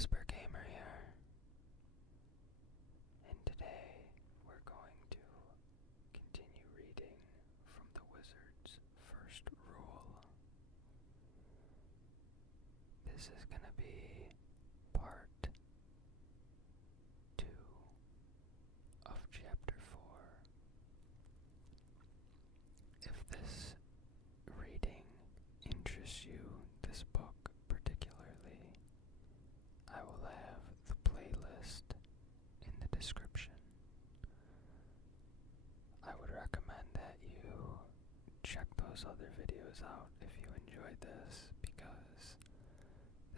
Whisper Gamer here, and today we're going to continue reading from the Wizard's First Rule. This is going to be part 2 of Chapter 4. If this reading interests you, this book particularly, I will have the playlist in the description. I would recommend that you check those other videos out if you enjoyed this, because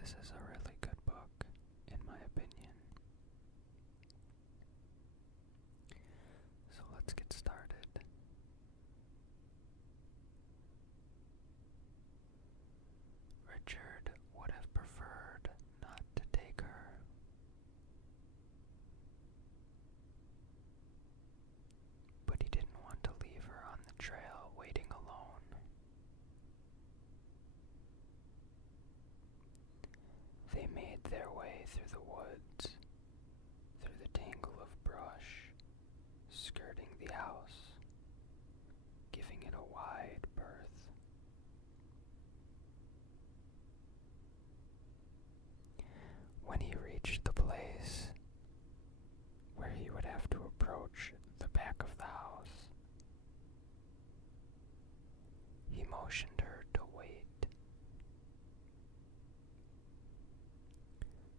this is a really good book, in my opinion. So let's get started. Richard would have preferred not to take her. But he didn't want to leave her on the trail waiting alone. They made their way through the woods, through the tangle of brush, skirting the house, giving it a wide berth. When he reached the place where he would have to approach the back of the house, he motioned her to wait.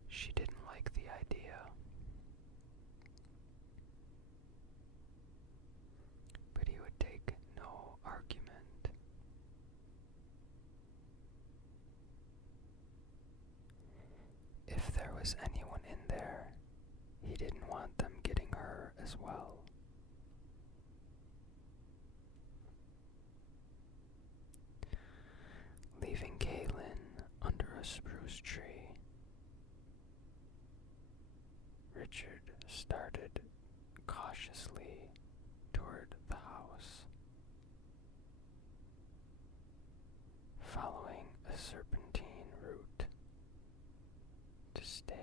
She didn't like the idea, but he would take no argument. If there was anyone in there, he didn't want them getting her as well. Leaving Kaylin under a spruce tree, Richard started cautiously toward the house, following a serpentine route to stay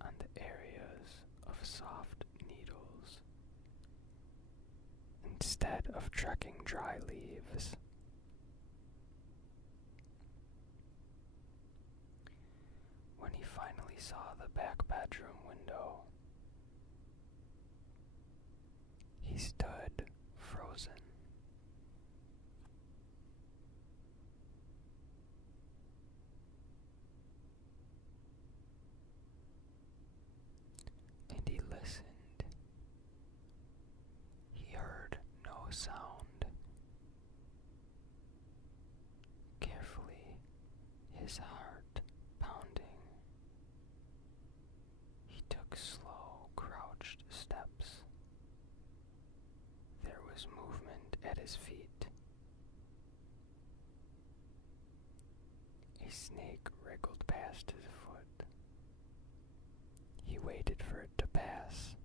on the areas of soft needles instead of trekking dry leaves. When he finally saw the back bedroom window, he stood frozen. And he listened. He heard no sound. Carefully, his heart pounding, he took slow, crouched steps. There was movement at his feet. A snake wriggled past his foot. He waited for it to pass.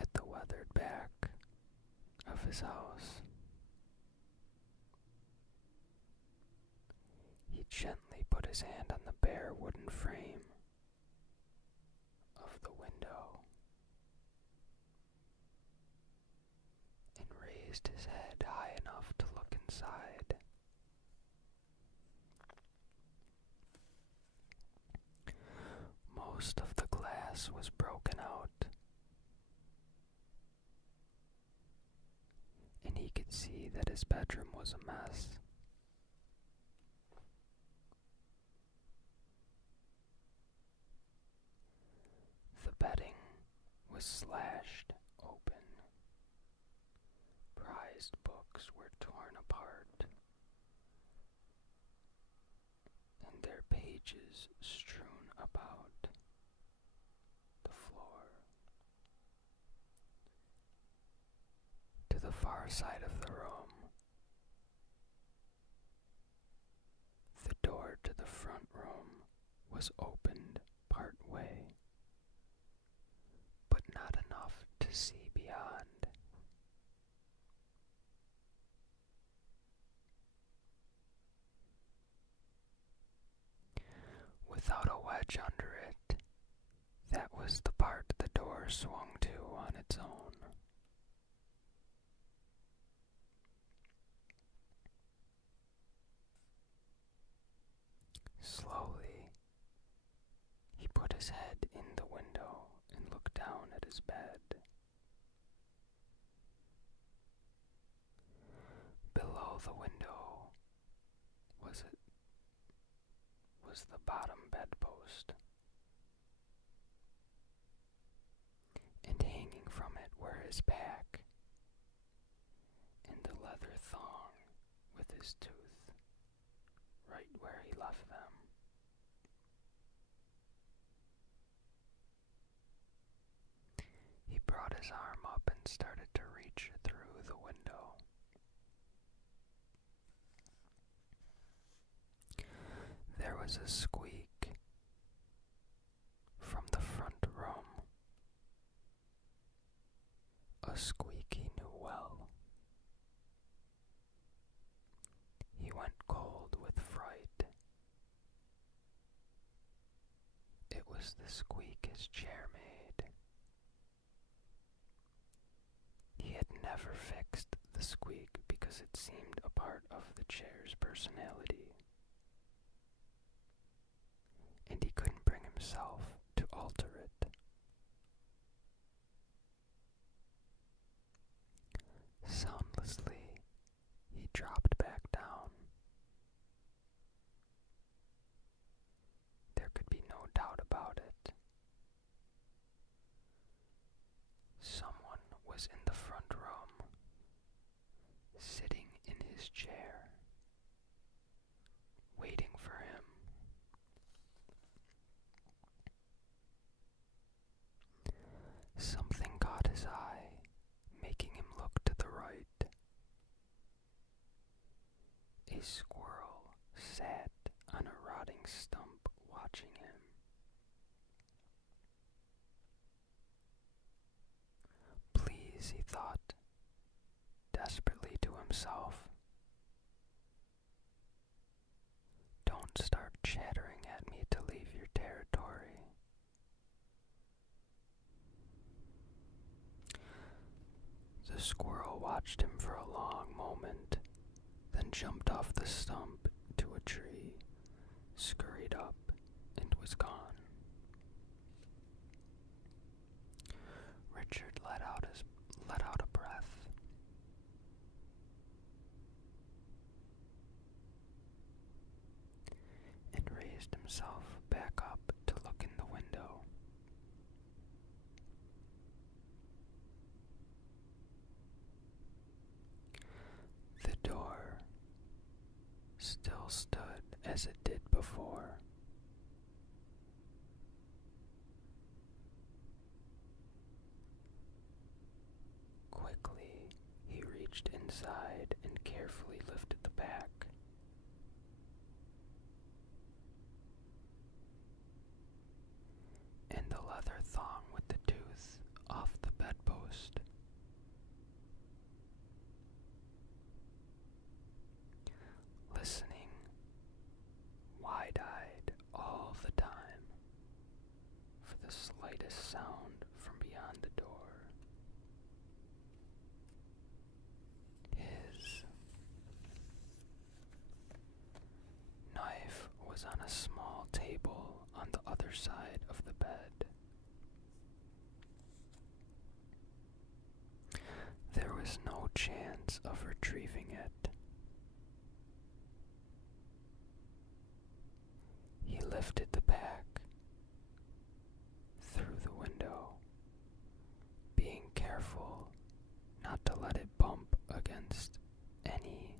At the weathered back of his house, he gently put his hand on the bare wooden frame of the window and raised his head high enough to look inside. Most of the glass was broken out, and he could see that his bedroom was a mess. The bedding was slashed open. Prized books were torn apart, and their pages strewn about the floor. To the far side of the room, the door to the front room was opened part way, but not enough to see beyond. ledge under it. That was the part the door swung to on its own. Slowly, he put his head in the window and looked down at his bed. Below the window was the bottom bedpost, and hanging from it were his pack and the leather thong with his tooth, right where he left them. He brought his arm up and started to reach through the window. There was a squeak from the front room, a squeak he knew well. He went cold with fright. It was the squeak his chair made. He had never fixed the squeak because it seemed a part of the chair's personality, and he couldn't bring himself to alter it. Soundlessly, he dropped back down. There could be no doubt about it. Someone was in the front room, sitting in his chair, waiting for him. Something caught his eye, making him look to the right. A squirrel sat on a rotting stump watching him. Please, he thought, desperately to himself, don't start chattering at me to leave your territory. The squirrel watched him for a long moment, then jumped off the stump to a tree, scurried up, and was gone. Richard let out a breath. And raised himself back up to look in the window. The door still stood as it did before. Quickly, he reached inside and carefully lifted the pack. And the leather thong with the tooth off the bedpost. Listening, wide-eyed all the time, for the slightest sound from beyond the door. His knife was on a small table on the other side of the bed. There was no chance of retrieving it. He lifted the pack through the window, being careful not to let it bump against any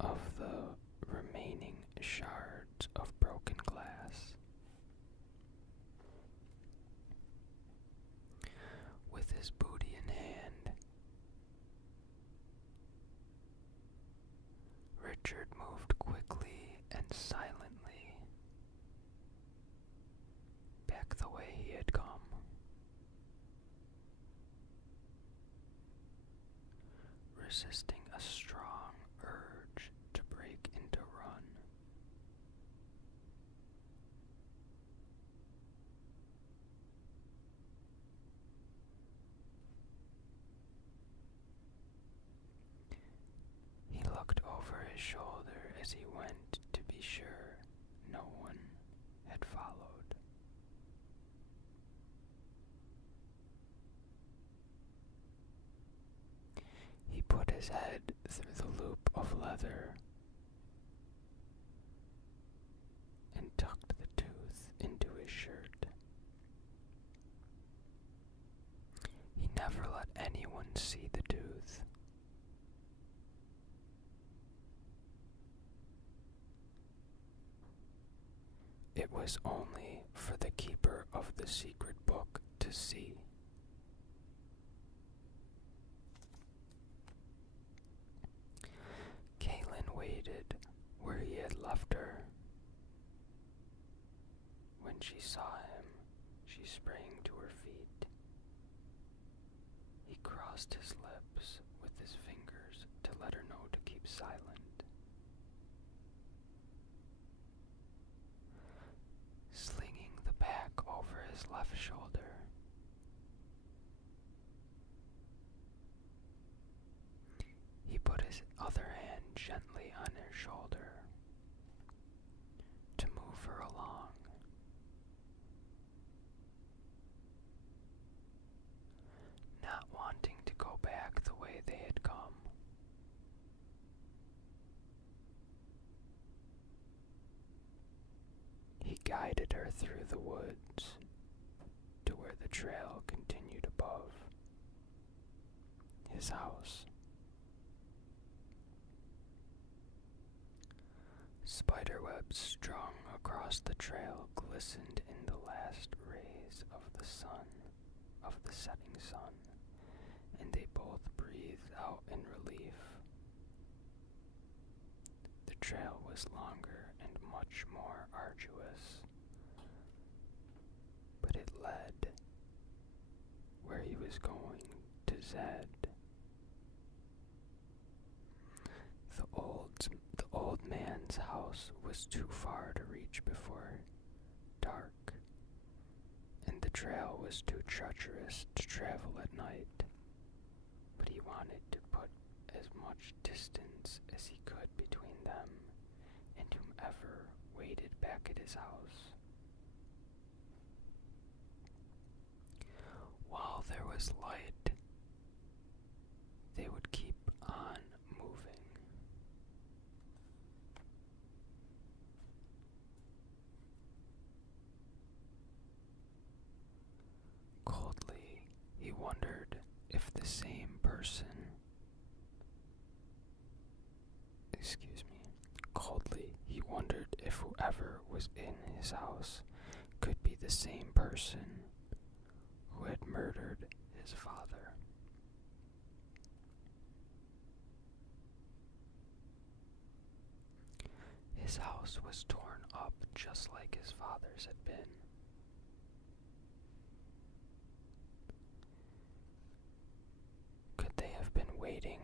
of the remaining shards of broken glass. With his booty in hand, Richard moved quickly and silently back the way he had come. Resisting a strong urge to break into run. his head through the loop of leather and tucked the tooth into his shirt. He never let anyone see the tooth. It was only for the keeper of the secret book to see. Kaylin waited where he had left her. When she saw him, she sprang to her feet. He crossed his lips with his fingers to let her know to keep silent. Slinging the pack over his left shoulder, he put his other hand gently on her shoulder to move her along. Not wanting to go back the way they had come. He guided her through the woods to where the trail continued above his house. Spiderwebs strung across the trail glistened in the last rays of the setting sun, and they both breathed out in relief. The trail was longer and much more arduous, but it led where he was going to Zed. The old man's house was too far to reach before dark, and the trail was too treacherous to travel at night, but he wanted to put as much distance as he could between them and whomever waited back at his house. While there was light, they would keep on moving. Coldly, he wondered if the same person, coldly, he wondered if whoever was in his house could be the same person who had murdered his father. His house was torn up just like his father's had been. Could they have been waiting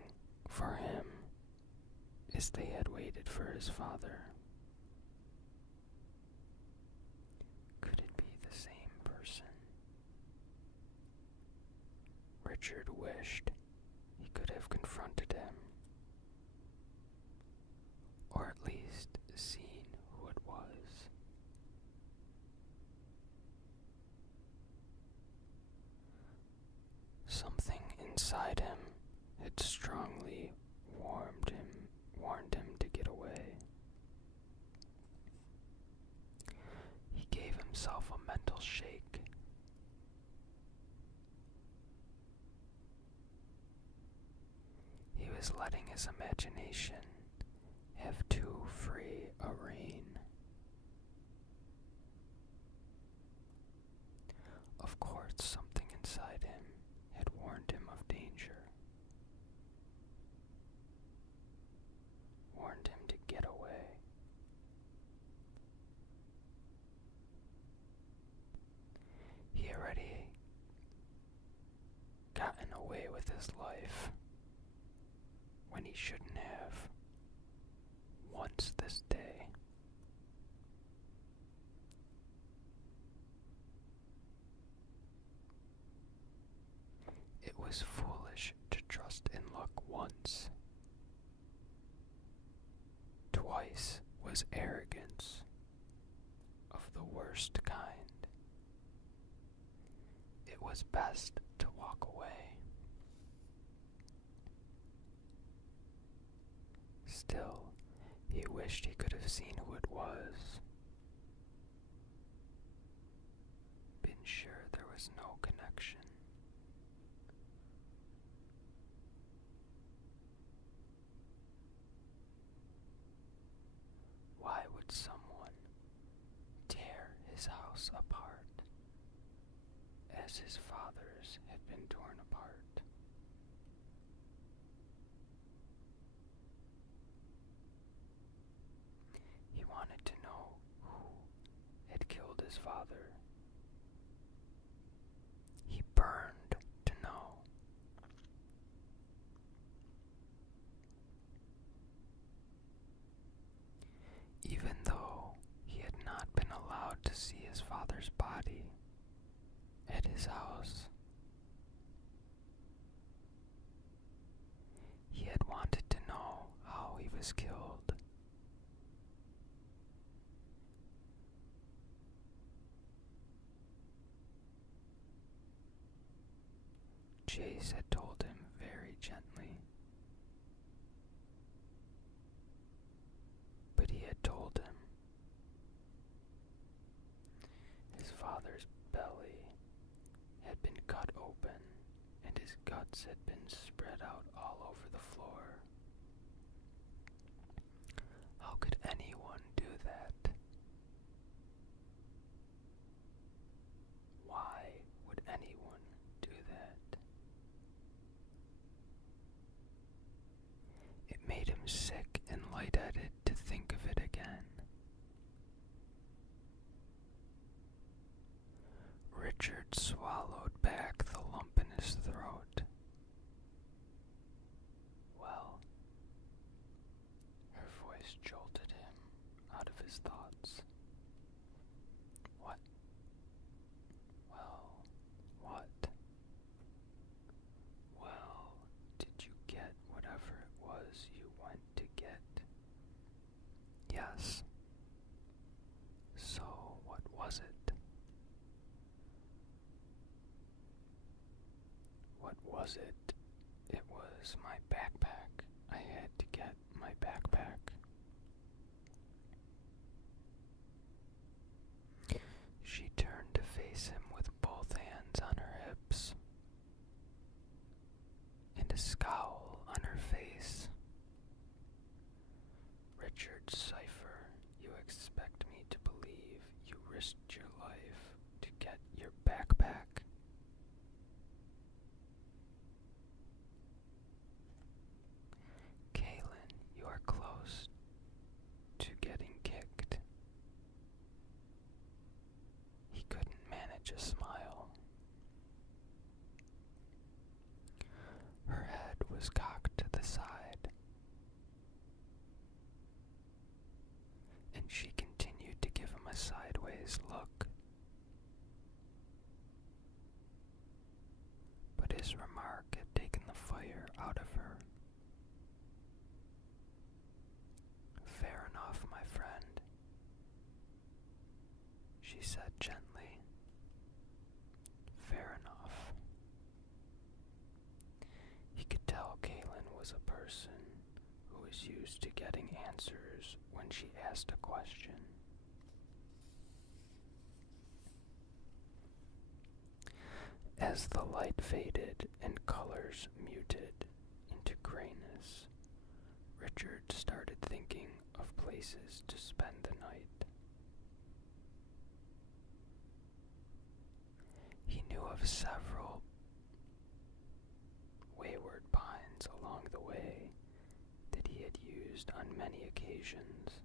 for him as they had waited for his father? Could it be the same person? Richard wished he could have confronted him, or at least seen who it was. Something inside him had strongly warned him to get away. He gave himself a mental shake. He was letting his imagination have too free a rein. Of course, something inside him had warned him of danger, warned him to get away. He already gotten away with his life when he shouldn't have, once this day. It was foolish to trust in luck once. Twice was arrogance of the worst kind. It was best to walk away. Still, he wished he could have seen who it was. Been sure there was no connection. Why would someone tear his house apart as his father's had been torn apart? He wanted to know who had killed his father. He burned to know. Even though he had not been allowed to see his father's body at his house, he had wanted to know how he was killed. Chase had told him very gently, but he had told him. His father's belly had been cut open, and his guts had been spread out all over the floor. How could anyone do that? Why would anyone do that? It made him sick and lightheaded to think of it again. Richard swallowed back the lump in his throat. Well, her voice jolted him out of his thoughts. What? Well, what? Well, did you get whatever it was you went to get? Yes. So, what was it? What was it? It was my backpack. I had to get my backpack. She turned to face him with both hands on her hips and a scowl on her face. Richard Ch4, you expect me to believe you risked your life to get your backpack? Kaylin, you are close to getting kicked. He couldn't manage a smile. Her head was cocked to the side, and she continued to give him a sideways look. But his remark had taken the fire out of her. Fair enough, my friend, she said gently. Fair enough. He could tell Kaylin was a person who was used to getting answers when she asked a question. As the light faded and colors muted into grayness, Richard started thinking of places to spend the night. He knew of several wayward pines along the way that he had used on many occasions.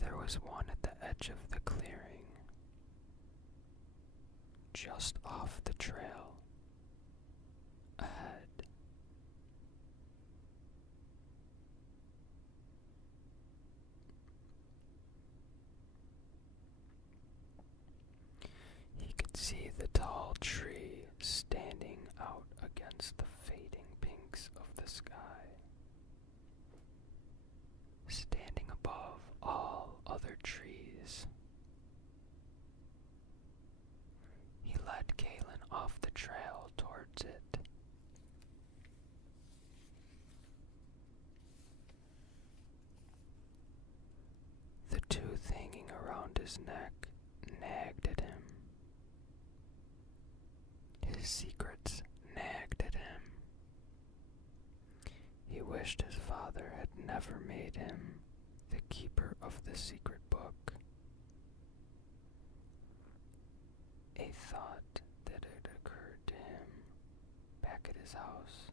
There was one at the edge of the clearing, just off the trail, ahead. He could see the tall tree standing out against the fading pinks of the sky, standing above all other trees. He led Kaylin off the trail towards it. his neck, nagged at him. His secrets nagged at him. He wished his father had never made him the keeper of the secret book. A thought that had occurred to him back at his house,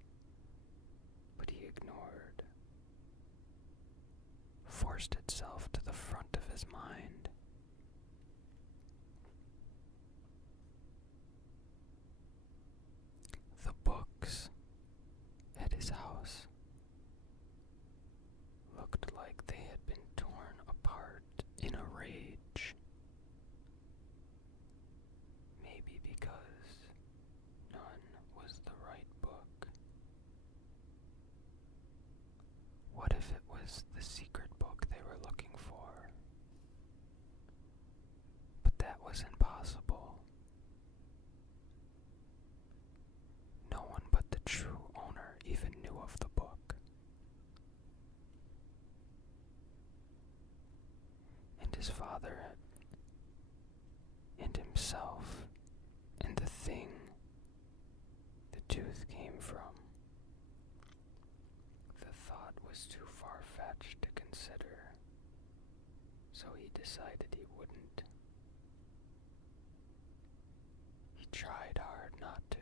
but he ignored, forced itself to the front of his mind. The books at his house looked like they had been torn apart in a rage. Maybe because none was the right book. What if it was the secret book they were looking for? But that was impossible. No one but the true owner even knew of the book. And his father and himself and the thing the tooth came from. The thought was too far-fetched to consider, so he decided he wouldn't. He tried hard not to.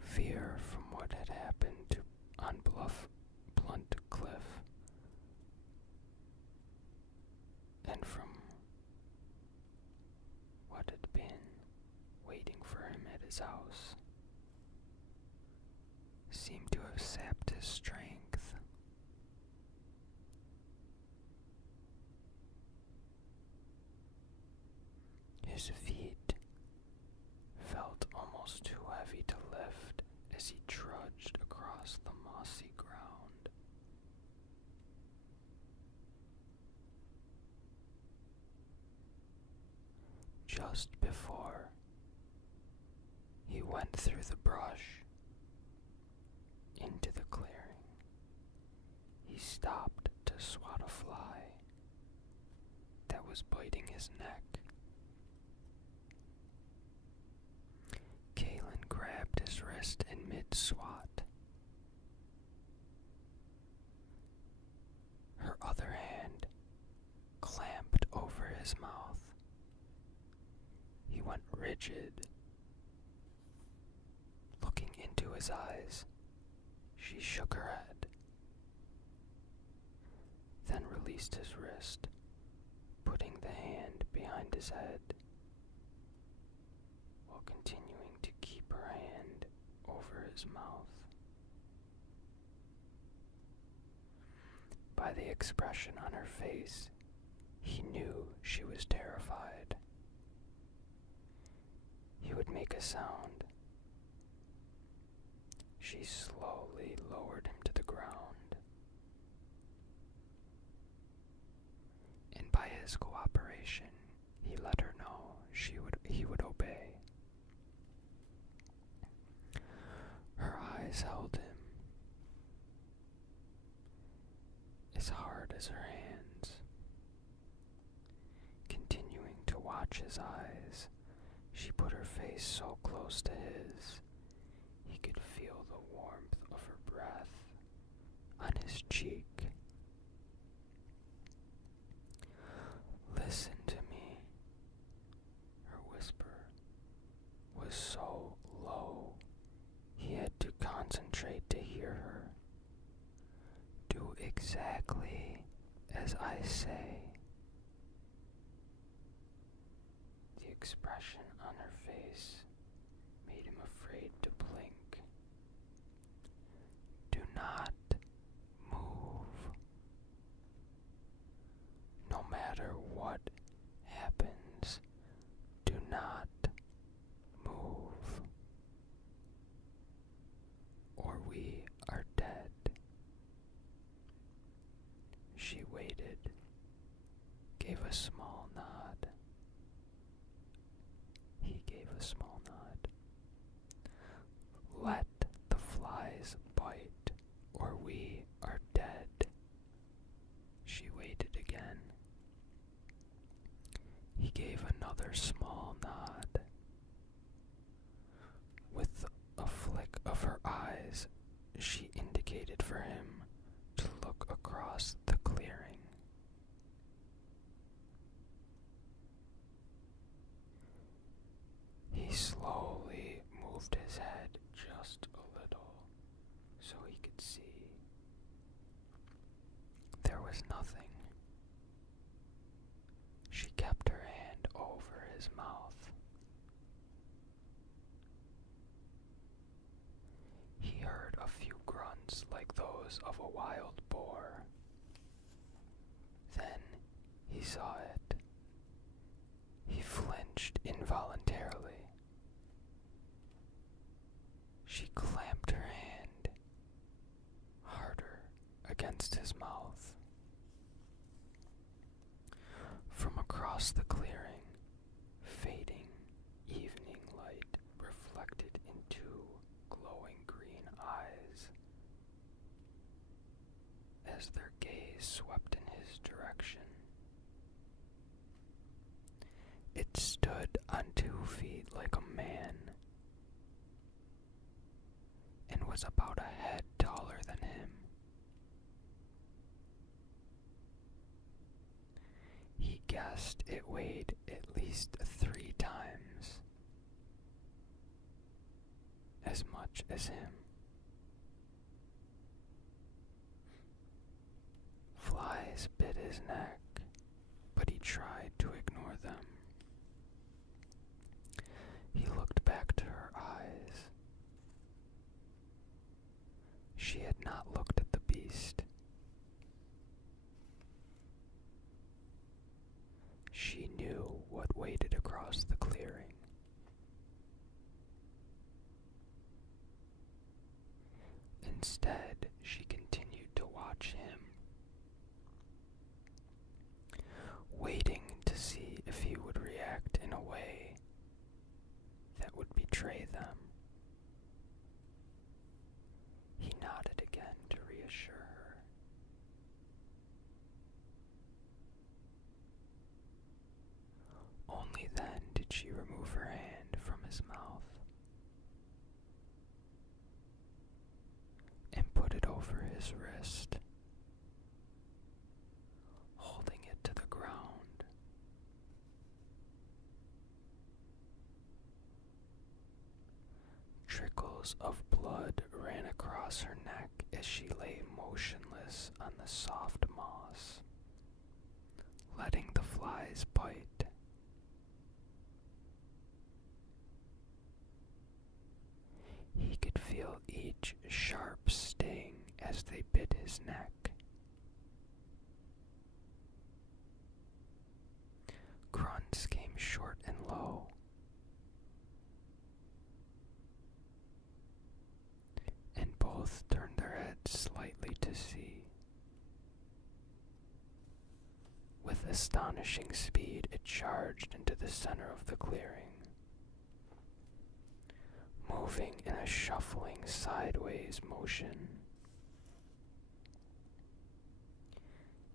Fear from what had happened on Blunt Cliff, and from what had been waiting for him at his house, seemed to have sapped his strength. His feet felt almost too heavy to lift as he trudged across the mossy ground. Just before he went through the brush into the clearing, he stopped to swat a fly that was biting his neck. Kaylin grabbed his wrist in mid-swat. Her other hand clamped over his mouth. He went rigid. Looking into his eyes, she shook her head, then released his wrist, putting the hand behind his head, while continuing to keep her hand over his mouth. By the expression on her face, he knew she was terrified. He would make a sound. She slowly lowered him to the ground, and by his cooperation, he let her know he would obey. Her eyes held him, as hard as her hands. Continuing to watch his eyes, she put her face so close to his, he could feel the warmth of her breath on his cheek. Listen to me. Her whisper was so low, he had to concentrate to hear her. Do exactly as I say. The expression on her face made him afraid to blink. Do not move. No matter what happens, do not move, or we are dead. She waited, gave a small nod. He gave a small nod. Let the flies bite, or we are dead. She waited again. gave another small nod. With a flick of her eyes, she indicated for him to look across the clearing. He slowly moved his head just a little so he could see. There was nothing. She kept her hand over his mouth. He heard a few grunts like those of a wild boar. Then he saw it. He flinched involuntarily. She clamped her hand harder against his mouth. From across the clearing, fading evening light reflected in two glowing green eyes. As their gaze swept in his direction, it stood on 2 feet like a man, and was about a head taller than him. He guessed it weighed at least 3 times as much as him. Flies bit his neck, but he tried to ignore them. He looked back to her eyes. She had not looked at the beast. She knew what waited across the clearing. Instead, she continued to watch him, waiting to see if he would react in a way that would betray them. He nodded again to reassure her. Only then did she remove her hand from his mouth and put it over his wrist, holding it to the ground. Trickles of blood ran across her neck as she lay motionless on the soft moss, letting the flies bite. He could feel each sharp sting as they bit his neck. Grunts came short and low. And both turned their heads slightly to see. With astonishing speed, it charged into the center of the clearing, moving in a shuffling sideways motion.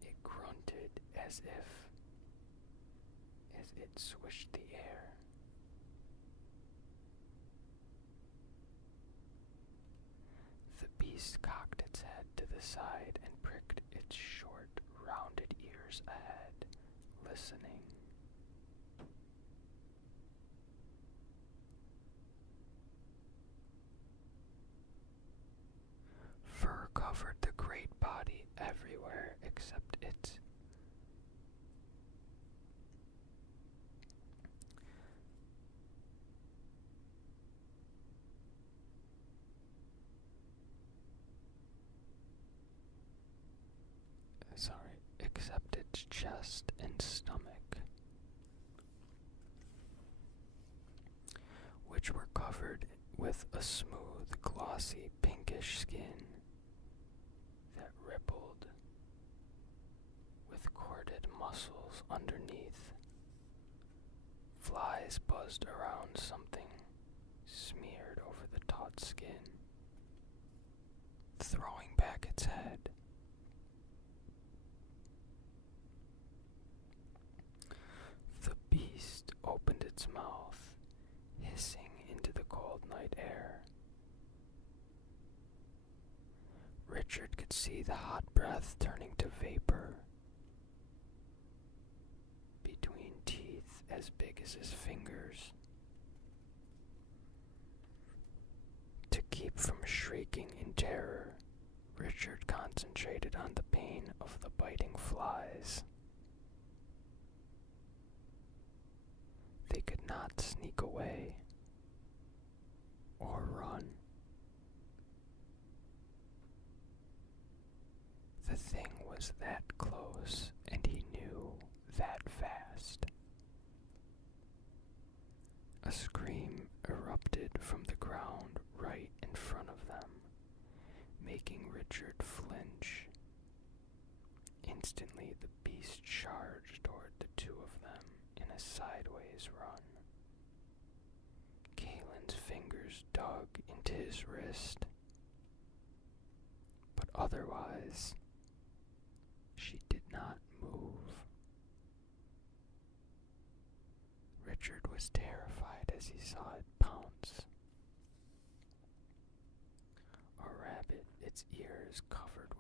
It grunted as it swished the air. The beast cocked its head to the side and pricked its short, rounded ears ahead, listening. Fur covered the great body everywhere except its chest and stomach, which were covered with a smooth, glossy, pinkish skin that rippled with corded muscles underneath. Flies buzzed around something smeared over the taut skin, throwing back its head. The beast Richard could see the hot breath turning to vapor between teeth as big as his fingers. To keep from shrieking in terror, Richard concentrated on the pain of the biting flies. They could not sneak away or run. The thing was that close, and he knew that fast. A scream erupted from the ground right in front of them, making Richard flinch. Instantly, the beast charged toward the two of them in a sideways run. Kaylin's fingers dug into his wrist, but otherwise, she did not move. Richard was terrified as he saw it pounce. A rabbit, its ears covered